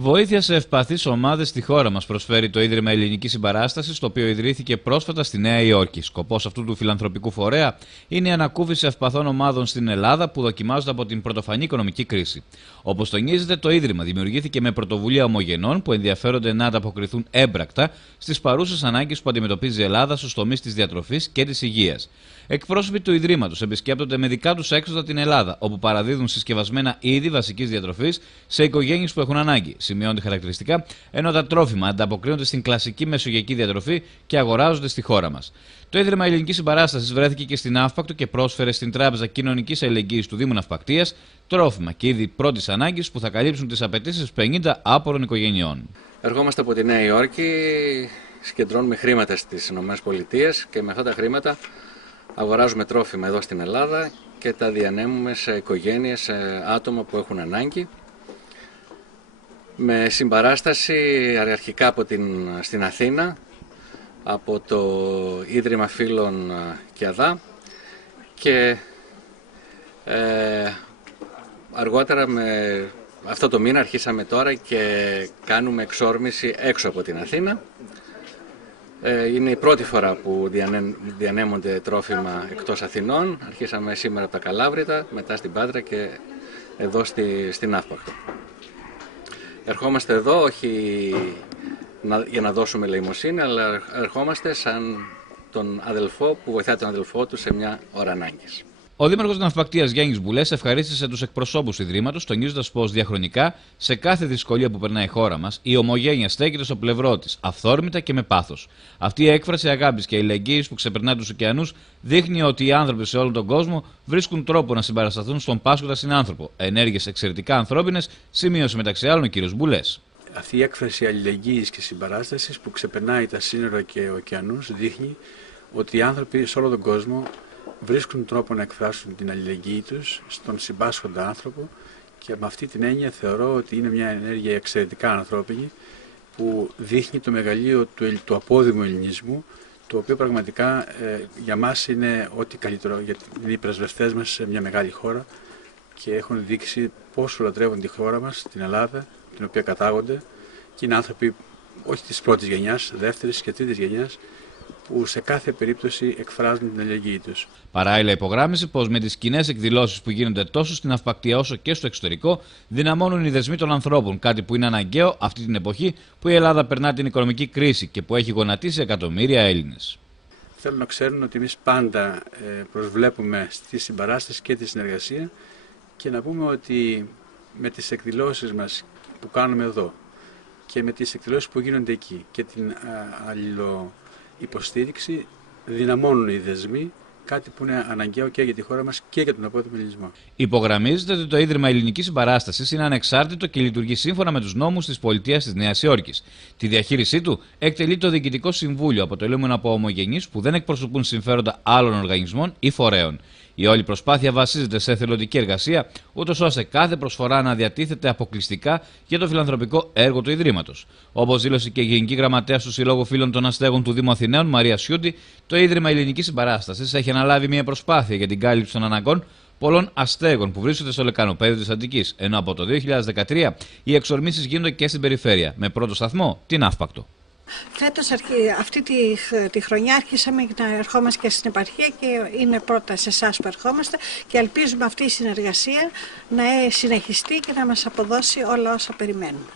Βοήθεια σε ευπαθείς ομάδες στη χώρα μας προσφέρει το Ίδρυμα Ελληνικής Συμπαράστασης, το οποίο ιδρύθηκε πρόσφατα στη Νέα Υόρκη. Σκοπός αυτού του φιλανθρωπικού φορέα είναι η ανακούφιση ευπαθών ομάδων στην Ελλάδα που δοκιμάζονται από την πρωτοφανή οικονομική κρίση. Όπως τονίζεται, το Ίδρυμα δημιουργήθηκε με πρωτοβουλία ομογενών που ενδιαφέρονται να ανταποκριθούν έμπρακτα στις παρούσες ανάγκες που αντιμετωπίζει η Ελλάδα στους τομείς της διατροφής και της υγείας. Εκπρόσωποι του Ιδρύματος επισκέπτονται με δικά τους έξοδα την Ελλάδα, όπου παραδίδουν συσκευασμένα είδη βασικής διατροφής σε οικογένειες που έχουν ανάγκη. Σημειώνονται χαρακτηριστικά, ενώ τα τρόφιμα ανταποκρίνονται στην κλασική μεσογειακή διατροφή και αγοράζονται στη χώρα μας. Το Ίδρυμα Ελληνικής Συμπαράστασης βρέθηκε και στην Ναύπακτο και πρόσφερε στην Τράπεζα Κοινωνικής Αλληλεγγύης του Δήμου Ναυπακτίας τρόφιμα και είδη πρώτης ανάγκης που θα καλύψουν τις απαιτήσεις 50 άπορων οικογενειών. Ερχόμαστε από τη Νέα Υόρκη, συγκεντρώνουμε χρήματα στις ΗΠΑ και με αυτά τα χρήματα αγοράζουμε τρόφιμα εδώ στην Ελλάδα και τα διανέμουμε σε οικογένειες, σε άτομα που έχουν ανάγκη. Με συμπαράσταση αρχικά στην Αθήνα, από το Ίδρυμα Φίλων Κιαδά και αργότερα αυτό το μήνα αρχίσαμε τώρα και κάνουμε εξόρμηση έξω από την Αθήνα. Είναι η πρώτη φορά που διανέμονται τρόφιμα εκτός Αθηνών. Αρχίσαμε σήμερα από τα Καλάβρητα, μετά στην Πάτρα και εδώ στην Ναύπακτο. Ερχόμαστε εδώ όχι για να δώσουμε ελεημοσύνη, αλλά ερχόμαστε σαν τον αδελφό που βοηθάει τον αδελφό του σε μια ώρα ανάγκης. Ο Δήμαρχος Ναυπακτίας Γιάννης Μπουλές ευχαρίστησε τους εκπροσώπους του Ιδρύματος, τονίζοντας πως διαχρονικά σε κάθε δυσκολία που περνάει η χώρα μας, η ομογένεια στέκεται στο πλευρό της, αυθόρμητα και με πάθος. Αυτή η έκφραση αγάπης και αλληλεγγύης που ξεπερνά τους ωκεανούς δείχνει ότι οι άνθρωποι σε όλο τον κόσμο βρίσκουν τρόπο να συμπαρασταθούν στον πάσχοντα συνάνθρωπο. Ενέργειες εξαιρετικά ανθρώπινες, σημείωσε μεταξύ άλλων ο κ. Μπουλές. Αυτή η έκφραση αλληλεγγύης και συμπαράστασης που ξεπερνάει τα σύνορα και ωκεανούς δείχνει ότι οι άνθρωποι σε όλο τον κόσμο βρίσκουν τρόπο να εκφράσουν την αλληλεγγύη τους στον συμπάσχοντα άνθρωπο και με αυτή την έννοια θεωρώ ότι είναι μια ενέργεια εξαιρετικά ανθρώπινη που δείχνει το μεγαλείο του απόδημου ελληνισμού, το οποίο πραγματικά για μας είναι ό,τι καλύτερο, γιατί είναι οι πρεσβευτές μας σε μια μεγάλη χώρα και έχουν δείξει πόσο λατρεύουν τη χώρα μας, την Ελλάδα, την οποία κατάγονται, και είναι άνθρωποι όχι της πρώτης γενιάς, δεύτερης και τρίτης γενιάς, που σε κάθε περίπτωση εκφράζουν την αλληλεγγύη τους. Παράλληλα, υπογράμμισε πως με τις κοινές εκδηλώσεις που γίνονται τόσο στην Ναυπακτία όσο και στο εξωτερικό, δυναμώνουν οι δεσμοί των ανθρώπων, κάτι που είναι αναγκαίο αυτή την εποχή που η Ελλάδα περνά την οικονομική κρίση και που έχει γονατίσει εκατομμύρια Έλληνες. Θέλω να ξέρουν ότι εμείς πάντα προσβλέπουμε στη συμπαράσταση και τη συνεργασία και να πούμε ότι με τις εκδηλώσεις μας που κάνουμε εδώ και με τις εκδηλώσεις που γίνονται εκεί και την υποστήριξη δυναμώνουν οι δεσμοί, κάτι που είναι αναγκαίο και για τη χώρα μας και για τον απόδημο ελληνισμό. Υπογραμμίζεται ότι το Ίδρυμα Ελληνικής Συμπαράστασης είναι ανεξάρτητο και λειτουργεί σύμφωνα με τους νόμους της Πολιτείας της Νέας Υόρκης. Τη διαχείρισή του εκτελεί το Διοικητικό Συμβούλιο, αποτελούμενο από ομογενείς που δεν εκπροσωπούν συμφέροντα άλλων οργανισμών ή φορέων. Η όλη προσπάθεια βασίζεται σε εθελοντική εργασία, ούτως ώστε κάθε προσφορά να διατίθεται αποκλειστικά για το φιλανθρωπικό έργο του Ιδρύματος. Όπως δήλωσε και η Γενική Γραμματέας του Συλλόγου Φίλων των Αστέγων του Δήμου Αθηναίων, Μαρία Σιούντι, το Ίδρυμα Ελληνικής Συμπαράστασης έχει αναλάβει μια προσπάθεια για την κάλυψη των αναγκών πολλών αστέγων που βρίσκονται στο λεκανοπέδιο της Αττικής, ενώ από το 2013 οι εξορμήσεις γίνονται και στην περιφέρεια, με πρώτο σταθμό την Ναύπακτο. Φέτος αυτή τη χρονιά αρχίσαμε να ερχόμαστε και στην επαρχία και είναι πρώτα σε εσάς που ερχόμαστε και ελπίζουμε αυτή η συνεργασία να συνεχιστεί και να μας αποδώσει όλα όσα περιμένουμε.